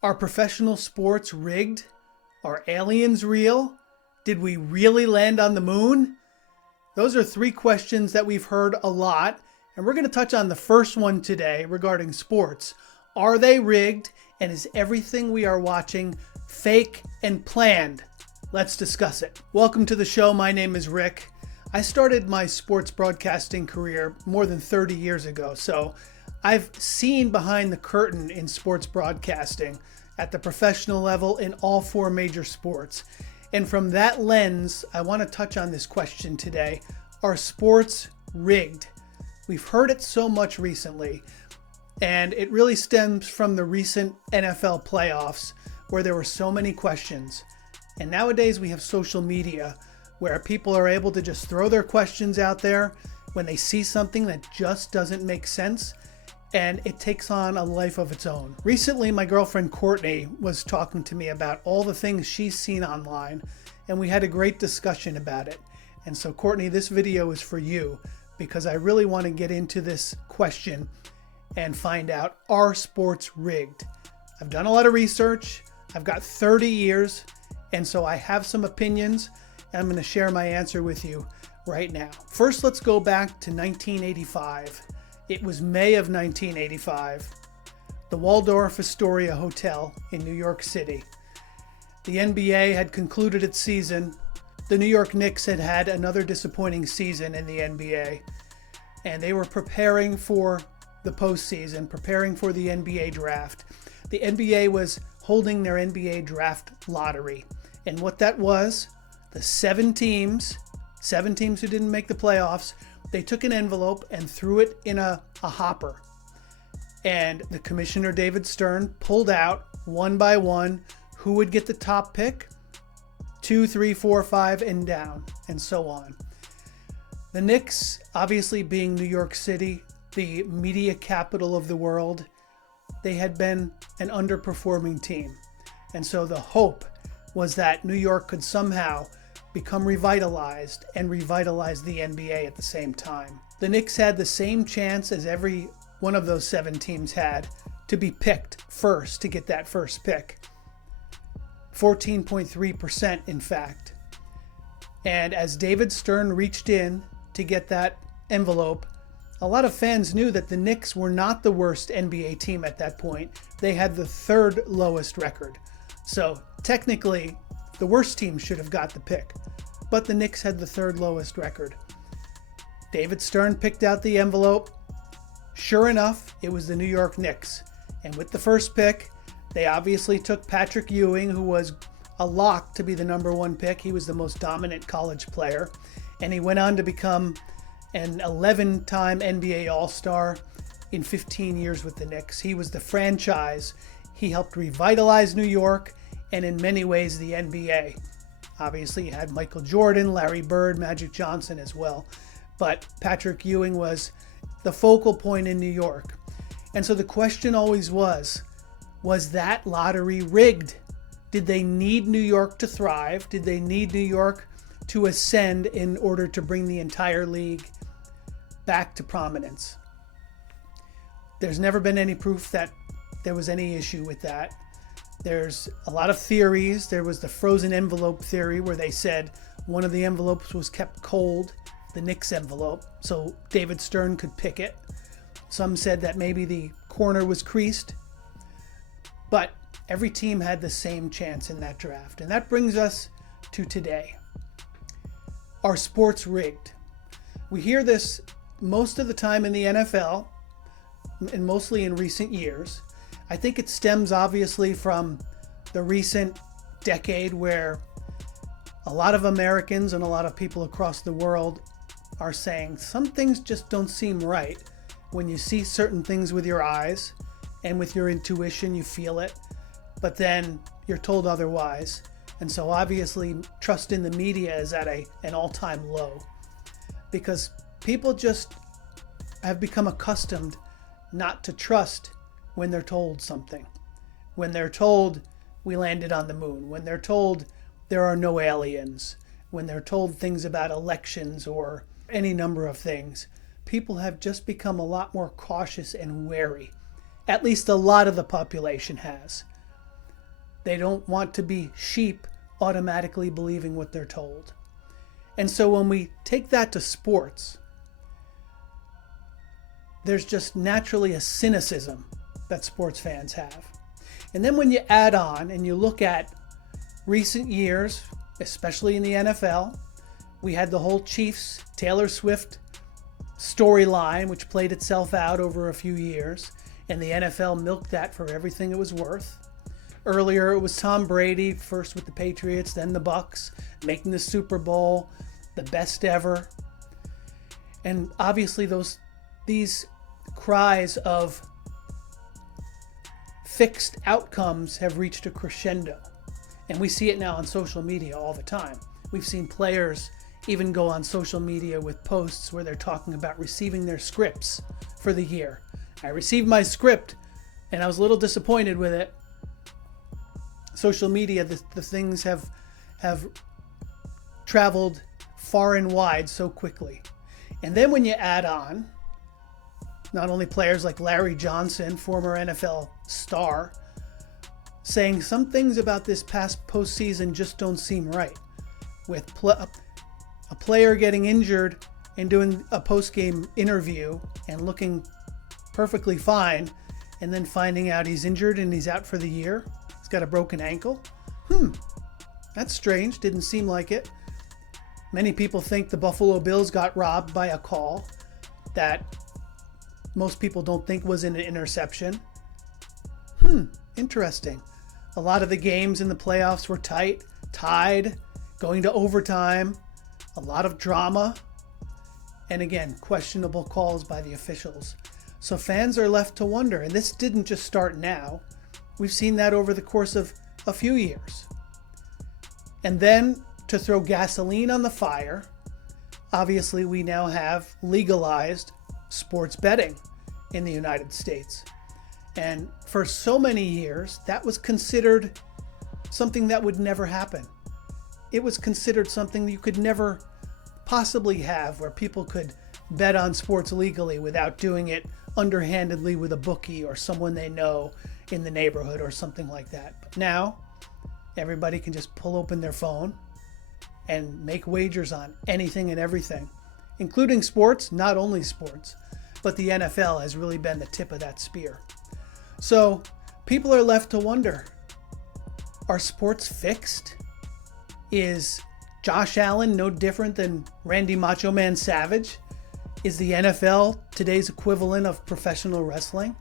Are professional sports rigged? Are aliens real? Did we really land on the moon? Those are three questions that we've heard a lot, and we're going to touch on the first one today regarding sports. Are they rigged, and is everything we are watching fake and planned? Let's discuss it. Welcome to the show. My name is Rick. I started my sports broadcasting career more than 30 years ago, so I've seen behind the curtain in sports broadcasting at the professional level in all four major sports. And from that lens, I want to touch on this question today. Are sports rigged? We've heard it so much recently, and it really stems from the recent NFL playoffs where there were so many questions. And nowadays we have social media where people are able to just throw their questions out there when they see something that just doesn't make sense, and it takes on a life of its own. Recently, my girlfriend Courtney was talking to me about all the things she's seen online, and we had a great discussion about it. And so Courtney, this video is for you because I really want to get into this question and find out, are sports rigged? I've done a lot of research. I've got 30 years, and so I have some opinions, and I'm going to share my answer with you right now. First, let's go back to 1985. It was May of 1985. The Waldorf Astoria Hotel in New York City. The NBA had concluded its season. The New York Knicks had had another disappointing season in the NBA, and they were preparing for the postseason, preparing for the NBA draft. The NBA was holding their NBA draft lottery, and what that was, the seven teams who didn't make the playoffs, they took an envelope and threw it in a hopper. And the commissioner, David Stern, pulled out one by one who would get the top pick, 2, 3, 4, 5, and down, and so on. The Knicks, obviously being New York City, the media capital of the world, they had been an underperforming team. And so the hope was that New York could somehow become revitalized and revitalize the NBA at the same time. The Knicks had the same chance as every one of those seven teams had to be picked first, to get that first pick. 14.3% in fact. And as David Stern reached in to get that envelope, a lot of fans knew that the Knicks were not the worst NBA team at that point. They had the third lowest record. So technically, the worst team should have got the pick, but the Knicks had the third lowest record. David Stern picked out the envelope. Sure enough, it was the New York Knicks. And with the first pick, they obviously took Patrick Ewing, who was a lock to be the number one pick. He was the most dominant college player. And he went on to become an 11-time NBA All-Star in 15 years with the Knicks. He was the franchise. He helped revitalize New York and in many ways the NBA. Obviously, you had Michael Jordan, Larry Bird, Magic Johnson as well. But Patrick Ewing was the focal point in New York. And so the question always was that lottery rigged? Did they need New York to thrive? Did they need New York to ascend in order to bring the entire league back to prominence? There's never been any proof that there was any issue with that. There's a lot of theories. There was the frozen envelope theory where they said one of the envelopes was kept cold, the Knicks envelope, so David Stern could pick it. Some said that maybe the corner was creased. But every team had the same chance in that draft. And that brings us to today. Are sports rigged? We hear this most of the time in the NFL, and mostly in recent years. I think it stems obviously from the recent decade where a lot of Americans and a lot of people across the world are saying some things just don't seem right. When you see certain things with your eyes and with your intuition, you feel it, but then you're told otherwise. And so obviously trust in the media is at an all-time low because people just have become accustomed not to trust when they're told something. When they're told we landed on the moon, when they're told there are no aliens, when they're told things about elections or any number of things, people have just become a lot more cautious and wary. At least a lot of the population has. They don't want to be sheep automatically believing what they're told. And so when we take that to sports, there's just naturally a cynicism that sports fans have. And then when you add on and you look at recent years, especially in the NFL, we had the whole Chiefs, Taylor Swift storyline, which played itself out over a few years, and the NFL milked that for everything it was worth. Earlier, it was Tom Brady, first with the Patriots, then the Bucks, making the Super Bowl the best ever. And obviously these cries of fixed outcomes have reached a crescendo. And we see it now on social media all the time. We've seen players even go on social media with posts where they're talking about receiving their scripts for the year. I received my script and I was a little disappointed with it. Social media, the things have traveled far and wide so quickly. And then when you add on not only players like Larry Johnson, former NFL star, saying some things about this past postseason just don't seem right. With a player getting injured and doing a post-game interview and looking perfectly fine, and then finding out he's injured and he's out for the year. He's got a broken ankle. That's strange. Didn't seem like it. Many people think the Buffalo Bills got robbed by a call that most people don't think was an interception. Interesting. A lot of the games in the playoffs were tied, going to overtime, a lot of drama, and again, questionable calls by the officials. So fans are left to wonder, and this didn't just start now. We've seen that over the course of a few years. And then to throw gasoline on the fire, obviously we now have legalized sports betting in the United States. And for so many years, that was considered something that would never happen. It was considered something that you could never possibly have, where people could bet on sports legally without doing it underhandedly with a bookie or someone they know in the neighborhood or something like that. But now, everybody can just pull open their phone and make wagers on anything and everything, including sports, not only sports, but the NFL has really been the tip of that spear. So people are left to wonder, are sports fixed? Is Josh Allen no different than Randy Macho Man Savage? Is the NFL today's equivalent of professional wrestling?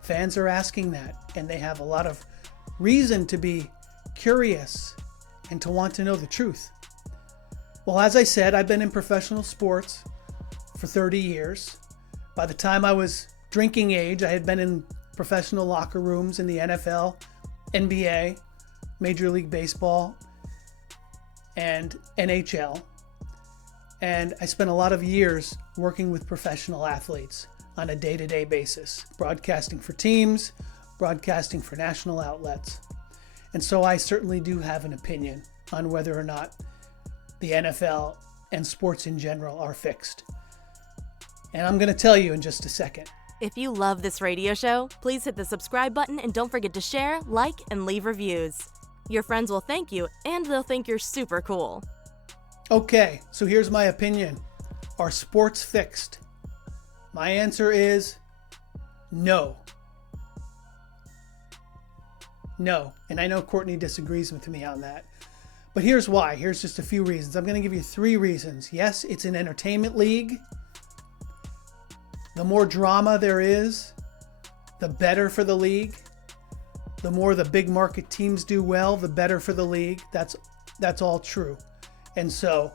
Fans are asking that, and they have a lot of reason to be curious and to want to know the truth. Well, as I said, I've been in professional sports for 30 years. By the time I was drinking age, I had been in professional locker rooms in the NFL, NBA, Major League Baseball, and NHL. And I spent a lot of years working with professional athletes on a day-to-day basis, broadcasting for teams, broadcasting for national outlets. And so I certainly do have an opinion on whether or not the NFL and sports in general are fixed. And I'm going to tell you in just a second. If you love this radio show, please hit the subscribe button and don't forget to share, like, and leave reviews. Your friends will thank you, and they'll think you're super cool. Okay, so here's my opinion. Are sports fixed? My answer is no. No. And I know Courtney disagrees with me on that. But here's why. Here's just a few reasons. I'm going to give you 3 reasons. Yes, it's an entertainment league. The more drama there is, the better for the league. The more the big market teams do well, the better for the league. That's all true. And so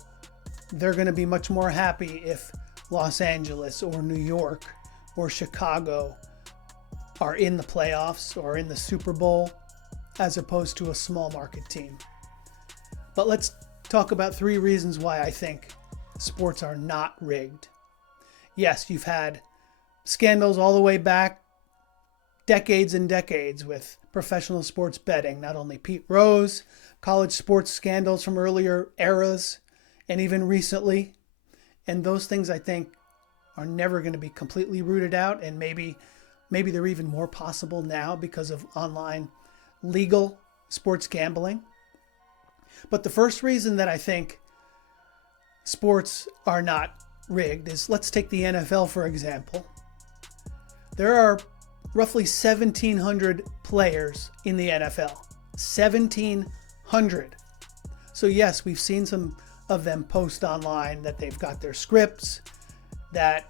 they're going to be much more happy if Los Angeles or New York or Chicago are in the playoffs or in the Super Bowl as opposed to a small market team. But let's talk about 3 reasons why I think sports are not rigged. Yes, you've had scandals all the way back decades and decades with professional sports betting. Not only Pete Rose, college sports scandals from earlier eras, and even recently. And those things, I think, are never going to be completely rooted out. And maybe they're even more possible now because of online legal sports gambling. But the first reason that I think sports are not rigged is, let's take the NFL for example. There are roughly 1,700 players in the NFL. 1,700. So yes, we've seen some of them post online that they've got their scripts, that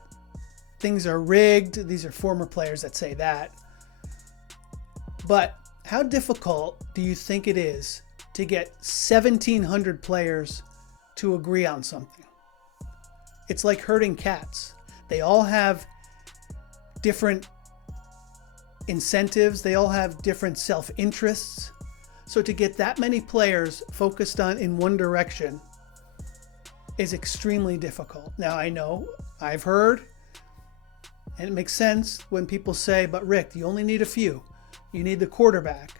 things are rigged. These are former players that say that. But how difficult do you think it is to get 1,700 players to agree on something? It's like herding cats. They all have different incentives. They all have different self-interests. So to get that many players focused on in one direction is extremely difficult. Now I know, I've heard, and it makes sense when people say, but Rick, you only need a few. You need the quarterback.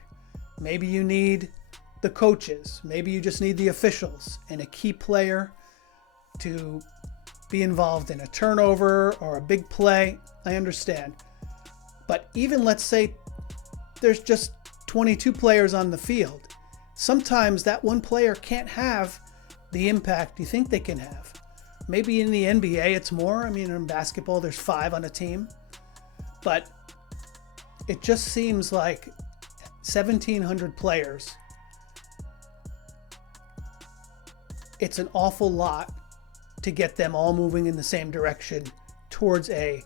Maybe you need the coaches. Maybe you just need the officials and a key player to be involved in a turnover or a big play. I understand. But even let's say there's just 22 players on the field. Sometimes that one player can't have the impact you think they can have. Maybe in the NBA it's more. I mean, in basketball there's 5 on a team. But it just seems like 1,700 players. It's an awful lot to get them all moving in the same direction towards a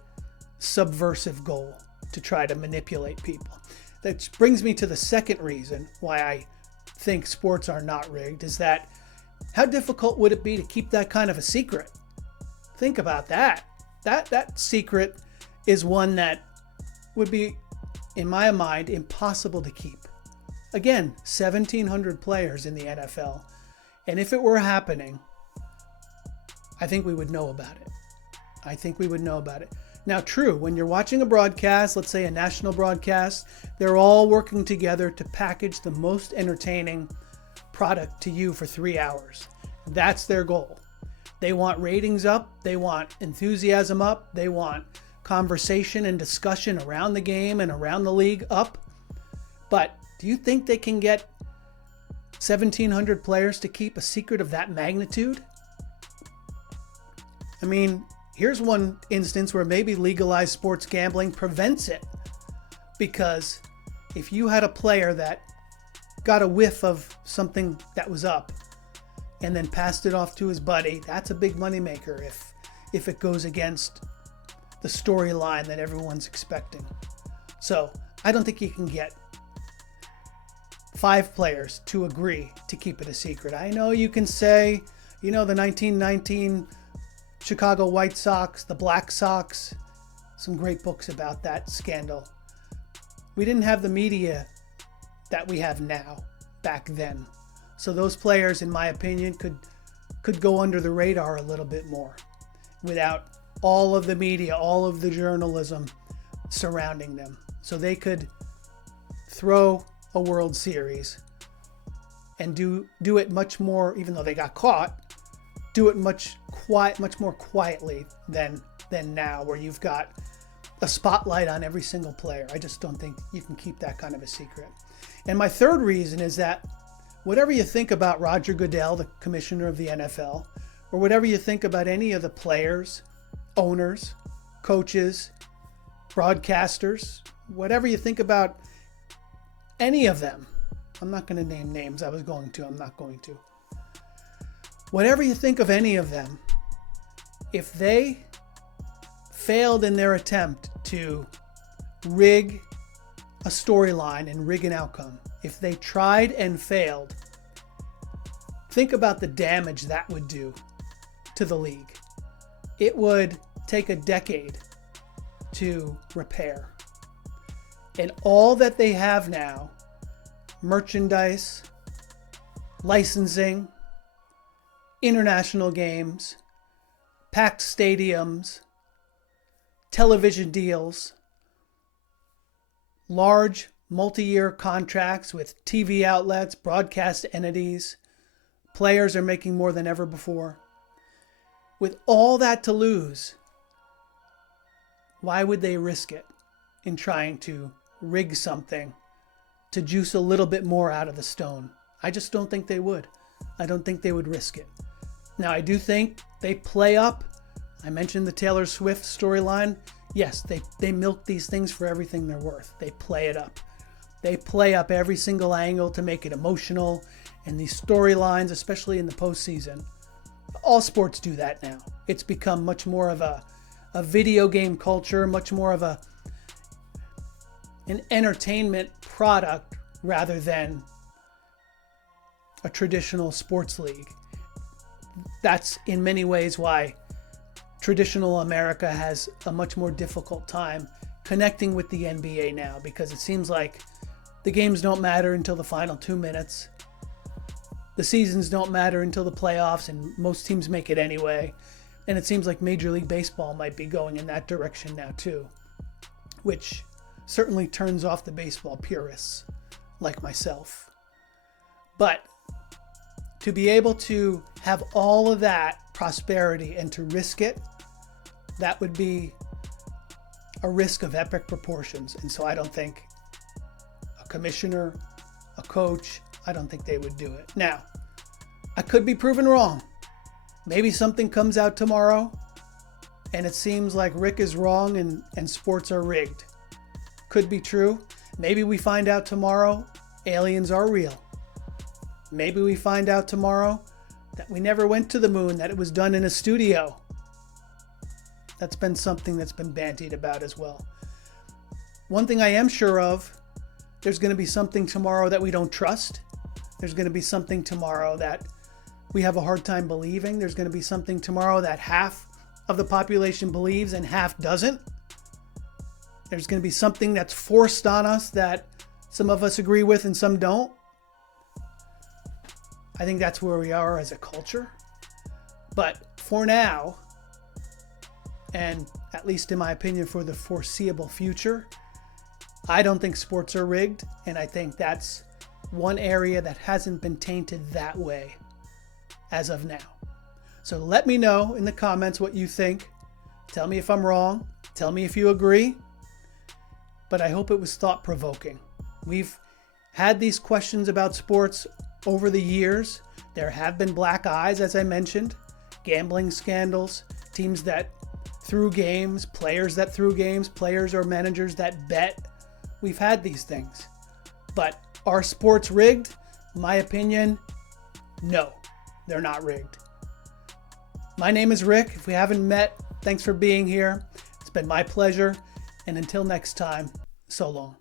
subversive goal to try to manipulate people. That brings me to the second reason why I think sports are not rigged, is that how difficult would it be to keep that kind of a secret? Think about that. That secret is one that would be, in my mind, impossible to keep. Again, 1,700 players in the NFL. And if it were happening, I think we would know about it. I think we would know about it. Now, true, when you're watching a broadcast, let's say a national broadcast, they're all working together to package the most entertaining product to you for 3 hours. That's their goal. They want ratings up. They want enthusiasm up. They want conversation and discussion around the game and around the league up. But do you think they can get 1,700 players to keep a secret of that magnitude? I mean, here's one instance where maybe legalized sports gambling prevents it. Because if you had a player that got a whiff of something that was up and then passed it off to his buddy, that's a big moneymaker if it goes against the storyline that everyone's expecting. So I don't think you can get 5 players to agree to keep it a secret. I know you can say, the 1919 Chicago White Sox, the Black Sox, some great books about that scandal. We didn't have the media that we have now back then. So those players, in my opinion, could go under the radar a little bit more without all of the media, all of the journalism surrounding them. So they could throw a World Series and do it much more, even though they got caught, do it much more quietly than now, where you've got a spotlight on every single player. I just don't think you can keep that kind of a secret. And my third reason is that whatever you think about Roger Goodell, the commissioner of the NFL, or whatever you think about any of the players, owners, coaches, broadcasters, whatever you think about any of them, I'm not going to name names. I'm not going to. Whatever you think of any of them, if they failed in their attempt to rig a storyline and rig an outcome, if they tried and failed, think about the damage that would do to the league. It would take a decade to repair. And all that they have now, merchandise, licensing, international games, packed stadiums, television deals, large multi-year contracts with TV outlets, broadcast entities. Players are making more than ever before. With all that to lose, why would they risk it in trying to rig something to juice a little bit more out of the stone. I just don't think they would. I don't think they would risk it. Now, I do think they play up. I mentioned the Taylor Swift storyline. Yes, they milk these things for everything they're worth. They play it up. They play up every single angle to make it emotional. And these storylines, especially in the postseason, all sports do that now. It's become much more of a video game culture, much more of an entertainment product rather than a traditional sports league. That's in many ways why traditional America has a much more difficult time connecting with the NBA now, because it seems like the games don't matter until the final 2 minutes. The seasons don't matter until the playoffs, and most teams make it anyway. And it seems like Major League Baseball might be going in that direction now too, which certainly turns off the baseball purists like myself. But to be able to have all of that prosperity and to risk it, that would be a risk of epic proportions. And so I don't think a commissioner, a coach, I don't think they would do it. Now, I could be proven wrong. Maybe something comes out tomorrow and it seems like Rick is wrong and sports are rigged. Could be true. Maybe we find out tomorrow aliens are real. Maybe we find out tomorrow that we never went to the moon, that it was done in a studio. That's been something that's been bandied about as well. One thing I am sure of, there's going to be something tomorrow that we don't trust. There's going to be something tomorrow that we have a hard time believing. There's going to be something tomorrow that half of the population believes and half doesn't. There's going to be something that's forced on us that some of us agree with and some don't. I think that's where we are as a culture. But for now, and at least in my opinion for the foreseeable future, I don't think sports are rigged, and I think that's one area that hasn't been tainted that way as of now. So let me know in the comments what you think. Tell me if I'm wrong. Tell me if you agree. But I hope it was thought-provoking. We've had these questions about sports over the years. There have been black eyes, as I mentioned, gambling scandals, teams that threw games, players that threw games, players or managers that bet. We've had these things. But are sports rigged? My opinion, no, they're not rigged. My name is Rick. If we haven't met, thanks for being here. It's been my pleasure. And until next time, so long.